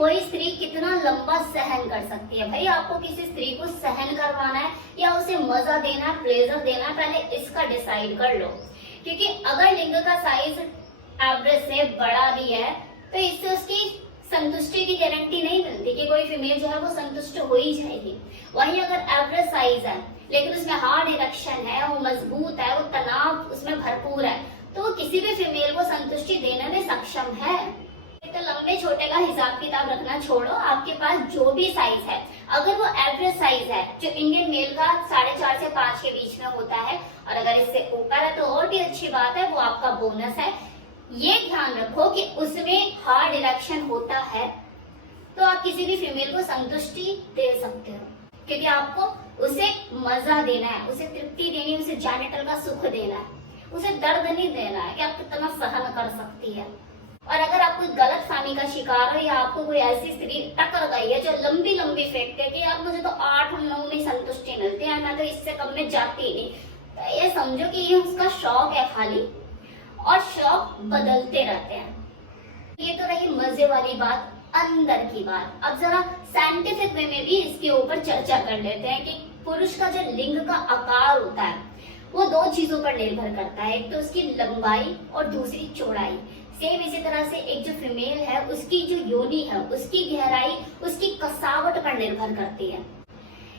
कोई स्त्री कितना लंबा सहन कर सकती है। भाई आपको किसी स्त्री को सहन करवाना है या उसे मजा देना है, प्लेजर देना है, पहले इसका डिसाइड कर लो। क्योंकि अगर लिंग का साइज एवरेज से बड़ा भी है तो इससे उसकी संतुष्टि की गारंटी नहीं मिलती कि कोई फीमेल जो है वो संतुष्ट हो ही जाएगी। वहीं अगर एवरेज साइज है लेकिन उसमें हार्ड इरेक्शन है, वो मजबूत है, वो तनाव उसमें भरपूर है, तो वो किसी भी फीमेल को संतुष्टि देने में सक्षम है। तो लंबे छोटे का हिसाब किताब रखना छोड़ो, आपके पास जो भी साइज है अगर वो एवरेज साइज है जो इंडियन मेल का 4.5 से 5 के बीच में होता है, और अगर इससे ऊपर है तो और भी अच्छी बात है, वो आपका बोनस है। ये ध्यान रखो कि उसमें हार्ड इरेक्शन होता है तो आप किसी भी फीमेल को संतुष्टि दे सकते हो, क्योंकि आपको उसे मजा देना है, उसे तृप्ति देनी है, उसे जेनिटल का सुख देना है, उसे दर्द नहीं देना है कि आप कितना सहन कर सकती है। और अगर आप कोई गलत फहमी का शिकार हो या आपको कोई ऐसी स्त्री टक्कर गई है जो लंबी लंबी फेंकते है कि यार मुझे तो 8 और 9 में संतुष्टि मिलती है, मैं तो इससे कम में जाती ही नहीं, तो ये समझो कि ये उसका शौक है खाली, और शौक बदलते रहते हैं। ये तो रही मजे वाली बात, अंदर की बात। अब जरा साइंटिफिक वे में भी इसके ऊपर चर्चा कर लेते हैं कि पुरुष का जो लिंग का आकार होता है वो 2 चीजों पर निर्भर करता है, एक तो उसकी लंबाई और दूसरी चौड़ाई। सेम इसी तरह से एक जो फीमेल है उसकी जो योनि है उसकी गहराई उसकी कसावट पर निर्भर करती है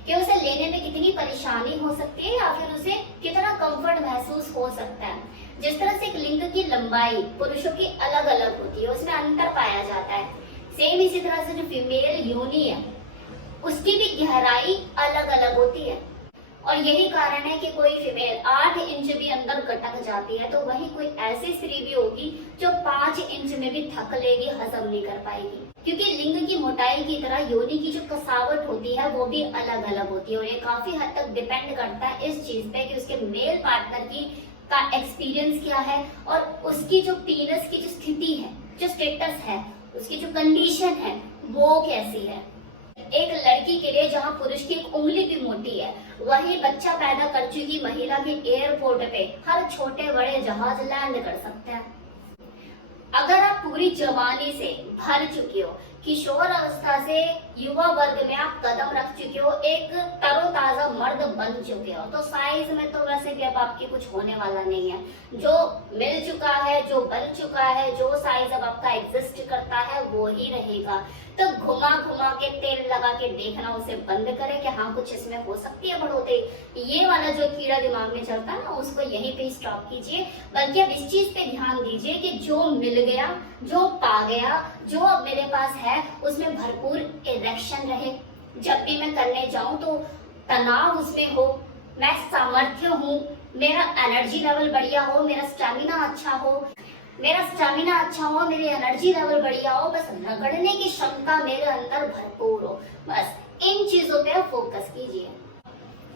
कि उसे लेने में कितनी परेशानी हो सकती है या फिर उसे कितना कंफर्ट महसूस हो सकता है। जिस तरह से एक लिंग की लंबाई पुरुषों की अलग अलग होती है, उसमें अंतर पाया जाता है, सेम इसी तरह से जो फीमेल योनि है उसकी भी गहराई अलग अलग होती है। और यही कारण है कि कोई फीमेल 8 इंच भी अंदर गटक जाती है तो वहीं कोई ऐसी स्त्री भी होगी जो 5 इंच में भी थक लेगी, हजम नहीं कर पाएगी। क्योंकि लिंग की मोटाई की तरह योनि की जो कसावट होती है वो भी अलग अलग होती है, और ये काफी हद तक डिपेंड करता है इस चीज पे कि उसके मेल पार्टनर की का एक्सपीरियंस क्या है और उसकी जो पीनस की जो स्थिति है, जो स्टेटस है, उसकी जो कंडीशन है वो कैसी है। एक लड़की के लिए जहाँ पुरुष की एक उंगली भी मोटी है, वही बच्चा पैदा कर चुकी महिला के एयरपोर्ट पे हर छोटे बड़े जहाज लैंड कर सकते हैं। अगर आप पूरी जवानी से भर चुके हो, किशोर अवस्था से युवा वर्ग में आप कदम रख चुके हो, एक तरोताजा मर्द बन चुके हो, तो साइज में तो वैसे भी अब आपकी कुछ होने वाला नहीं है। जो मिल चुका है, जो बन चुका है, जो साइज अब आपका एग्जिस्ट करता है वो ही रहेगा। तो घुमा घुमा के तेल लगा के देखना उसे बंद करें कि हाँ कुछ इसमें हो सकती है बढ़ोतरी। ये वाला जो कीड़ा दिमाग में चलता है ना उसको यहीं पे स्टॉप कीजिए, बल्कि अब इस चीज पे ध्यान दीजिए कि जो मिल गया, जो पा गया, जो अब मेरे पास है उसमें भरपूर इरेक्शन रहे। जब भी मैं करने जाऊं तो तनाव उसमें हो, मैं सामर्थ्य हूँ, मेरा एनर्जी लेवल बढ़िया हो, मेरा स्टेमिना अच्छा हो, मेरी एनर्जी लेवल बढ़िया हो, बस रगड़ने की क्षमता मेरे अंदर भरपूर हो। बस इन चीजों पे फोकस कीजिए।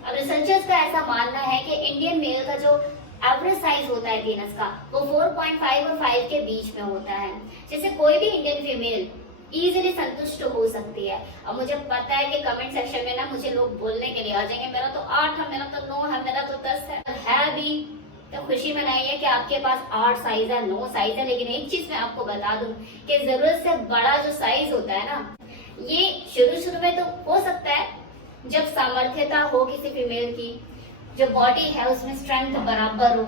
अब रिसर्चर्स का ऐसा मानना है कि इंडियन मेल का जो एवरेज साइज होता है पेनिस का वो 4.5 और 5 के बीच में होता है, जैसे कोई भी इंडियन फीमेल इजीली संतुष्ट हो सकती है। अब मुझे पता है कि कमेंट सेक्शन में ना मुझे लोग बोलने के लिए आ जाएंगे मेरा तो 8 है, मेरा तो 9 है, मेरा तो 10 है भी, तो खुशी मनाइए कि आपके पास 8 साइज है, 9 साइज है। लेकिन एक चीज मैं आपको बता दूं कि जरूरत से बड़ा जो साइज होता है ना, ये शुरू में तो हो सकता है जब सामर्थ्यता हो किसी फीमेल की, जो बॉडी है उसमें स्ट्रेंथ बराबर हो,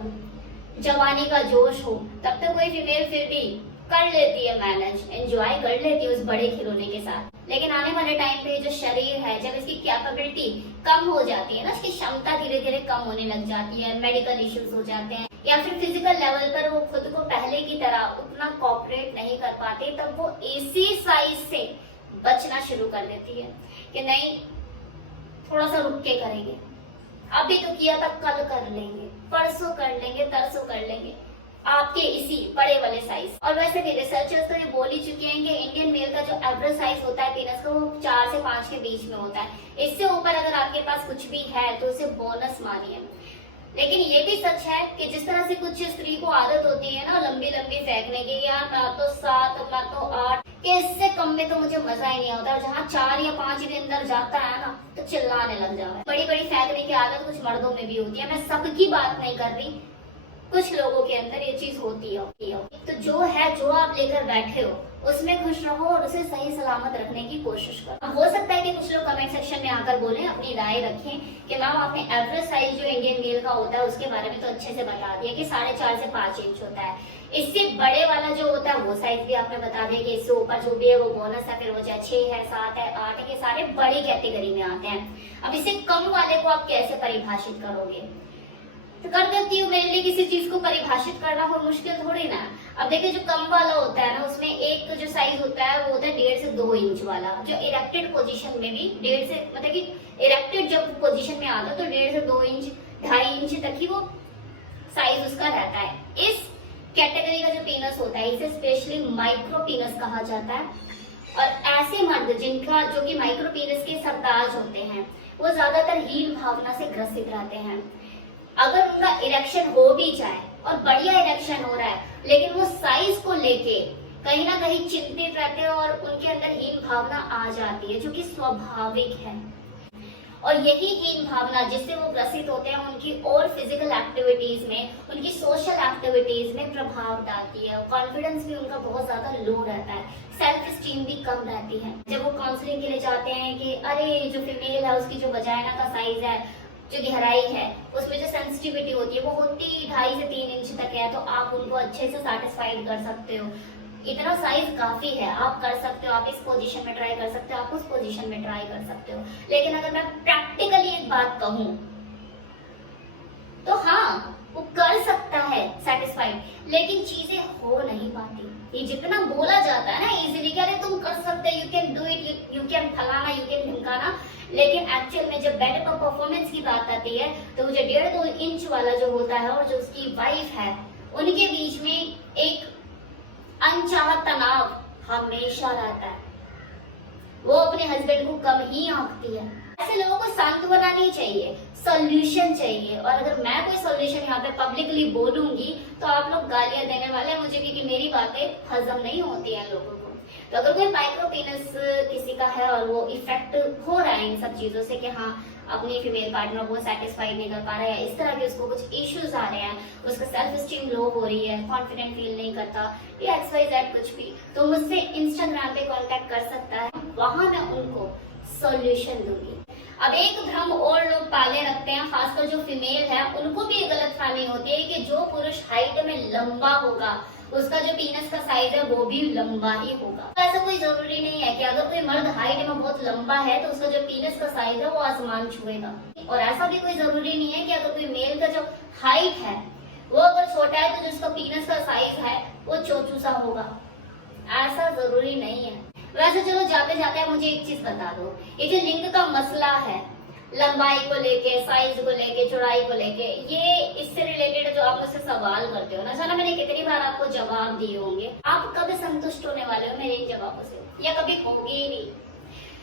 जवानी का जोश हो, तब तो कोई फीमेल फिर भी कर लेती है मैनेज, एंजॉय कर लेती है उस बड़े खिलौने के साथ। लेकिन आने वाले टाइम पे जो शरीर है, जब इसकी कैपेबिलिटी कम हो जाती है ना, इसकी क्षमता धीरे धीरे कम होने लग जाती है, मेडिकल इश्यूज हो जाते हैं या फिर फिजिकल लेवल पर वो खुद को पहले की तरह उतना कॉपरेट नहीं कर पाते, तब वो इसी साइज से बचना शुरू कर देती है कि नहीं थोड़ा सा रुक के करेंगे, अभी तो किया था कल कर लेंगे, परसों कर लेंगे, तरसों कर लेंगे, आपके इसी बड़े वाले साइज। और वैसे भी रिसर्चर्स तो ये बोल ही चुके हैं कि इंडियन मेल का जो एवरेज साइज होता है पेनिस का वो 4 से 5 के बीच में होता है। इससे ऊपर अगर आपके पास कुछ भी है तो उसे बोनस मानिए। लेकिन ये भी सच है कि जिस तरह से कुछ स्त्री को आदत होती है ना लंबी लंबी फेंकने की, या मैं तो 7 मैं तो 8 कि इससे कम में तो मुझे मजा ही नहीं आता, जहाँ 4 या 5 के अंदर जाता है ना तो चिल्लाने लग जाता है। बड़ी बड़ी फेंकने की आदत कुछ मर्दों में भी होती है, मैं सबकी बात नहीं कर रही, कुछ लोगों के अंदर ये चीज होती है। तो जो है, जो आप लेकर बैठे हो उसमें खुश रहो और उसे सही सलामत रखने की कोशिश करो। हो सकता है कि कुछ लोग कमेंट सेक्शन में आकर बोलें, अपनी राय रखें कि मैम आपने एवरेज साइज जो इंडियन मेल का होता है उसके बारे में तो अच्छे से बता दिया कि 4.5 से 5 इंच होता है। इससे बड़े वाला जो होता है वो साइज भी आपने बता दिया कि इससे ऊपर जो भी है वो बोनस है, फिर वो चाहे 6 है, 7 है, 8 है, ये सारे बड़ी कैटेगरी में आते हैं। अब इससे कम वाले को आप कैसे परिभाषित करोगे? तो कर देती हूँ, मेरे लिए किसी चीज को परिभाषित करना कोई मुश्किल थोड़ी ना। अब देखिए जो कम वाला होता है ना, उसमें एक जो साइज होता है वो होता है 1.5 से 2 इंच वाला, जो इरेक्टेड पोजीशन में भी 1.5 से, मतलब कि इरेक्टेड जब पोजीशन में आता है तो 1.5 से 2 इंच, 2.5 इंच तक ही वो साइज उसका रहता है। इस कैटेगरी का जो पीनस होता है इसे स्पेशली माइक्रो पीनस कहा जाता है। और ऐसे मर्द जिनका, जो कि माइक्रो पीनस के सरताज होते हैं, वो ज्यादातर हीन भावना से ग्रसित रहते हैं। अगर उनका इरेक्शन हो भी जाए और बढ़िया इरेक्शन हो रहा है, लेकिन वो साइज को लेके कहीं ना कहीं चिंतित रहते हैं और उनके अंदर हीन भावना आ जाती है, जो कि स्वाभाविक है। और यही हीन भावना जिससे वो ग्रसित होते हैं उनकी और फिजिकल एक्टिविटीज में, उनकी सोशल एक्टिविटीज में प्रभाव डालती है। कॉन्फिडेंस भी उनका बहुत ज्यादा लो रहता है, सेल्फ स्टीम भी कम रहती है। जब वो काउंसलिंग के लिए जाते हैं कि अरे जो फीमेल है उसकी जो वजाइना का साइज है, जो गहराई है, उसमें जो सेंसिटिविटी होती है वो होती 2.5 से 3 इंच तक है, तो आप उनको अच्छे से सेटिस्फाइड कर सकते हो। इतना साइज काफी है, आप कर सकते हो, आप इस पोजीशन में ट्राई कर सकते हो, आप उस पोजीशन में ट्राई कर सकते हो। लेकिन अगर मैं प्रैक्टिकली एक बात कहूं तो हाँ, वो कर सकता है सेटिस्फाइड, लेकिन चीजें हो नहीं पाती। ये जितना बोला जाता है ना इजीली कि अरे तुम कर सकते हो, you can do it, you can फलाना, यू कैन ढिमकाना, लेकिन एक्चुअल में जब बेड पर परफॉर्मेंस की बात आती है तो वो जो 1.5-2 इंच वाला जो होता है और जो उसकी वाइफ है, उनके बीच में एक अनचाहा तनाव हमेशा रहता है। वो अपने हस्बैंड को कम ही आंकती है। ऐसे लोगों को सांत्वना नहीं चाहिए, सॉल्यूशन चाहिए। और अगर मैं कोई सॉल्यूशन यहाँ पे पब्लिकली बोलूंगी तो आप लोग गालियां देने वाले हैं मुझे, क्योंकि मेरी बातें हजम नहीं होती हैं लोगों को। तो अगर कोई माइक्रो पीनस किसी का है और वो इफेक्ट हो रहा है इन सब चीजों से कि हाँ अपनी फीमेल पार्टनर को सेटिस्फाइड नहीं कर पा रहा है, इस तरह के उसको कुछ इश्यूज आ रहे हैं, उसका सेल्फ स्टीम लो हो रही है, कॉन्फिडेंट फील नहीं करता या XYZ कुछ भी, तो मुझसे इंस्टाग्राम पे कांटेक्ट कर सकता है, वहां मैं उनको सॉल्यूशन दूंगी। अब एक भ्रम और लोग पाले रखते हैं, खासकर जो फीमेल है उनको भी ये गलतफहमी होती है कि जो पुरुष हाइट में लंबा होगा उसका जो पीनस का साइज है वो भी लंबा ही होगा। तो ऐसा कोई जरूरी नहीं है कि अगर कोई मर्द हाइट में बहुत लंबा है तो उसका जो पीनस का साइज है वो आसमान छुएगा। और ऐसा भी कोई जरूरी नहीं है कि अगर कोई मेल का जो हाइट है वो अगर छोटा है तो जो उसका पीनस का साइज है वो चोचू सा होगा। ऐसा जरूरी नहीं है। वैसे चलो जाते जाते मुझे एक चीज बता दो, ये जो लिंग का मसला है, लंबाई को लेके, साइज को लेके, चौड़ाई को लेके, ये इससे रिलेटेड जो आप मुझसे सवाल करते हो ना, जाना मैंने कितनी बार आपको जवाब दिए होंगे, आप कभी संतुष्ट होने वाले हो मेरे इन जवाबों से, या कभी होगी ही नहीं।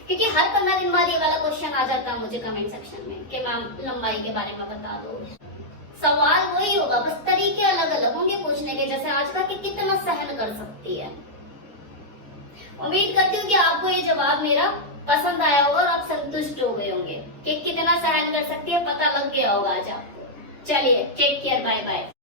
क्योंकि हर 15 दिन बाद ये वाला क्वेश्चन आ जाता है मुझे कमेंट सेक्शन में कि मैम लंबाई के बारे में बता दो। सवाल वही होगा, बस तरीके अलग अलग होंगे पूछने के। जैसे आज का कि कितना सहन कर सकती है। उम्मीद करती हूँ कि आपको ये जवाब मेरा पसंद आया होगा और आप संतुष्ट हो गए होंगे कि कितना सहन कर सकती है, पता लग गया होगा आज आपको। चलिए, टेक केयर, बाय बाय।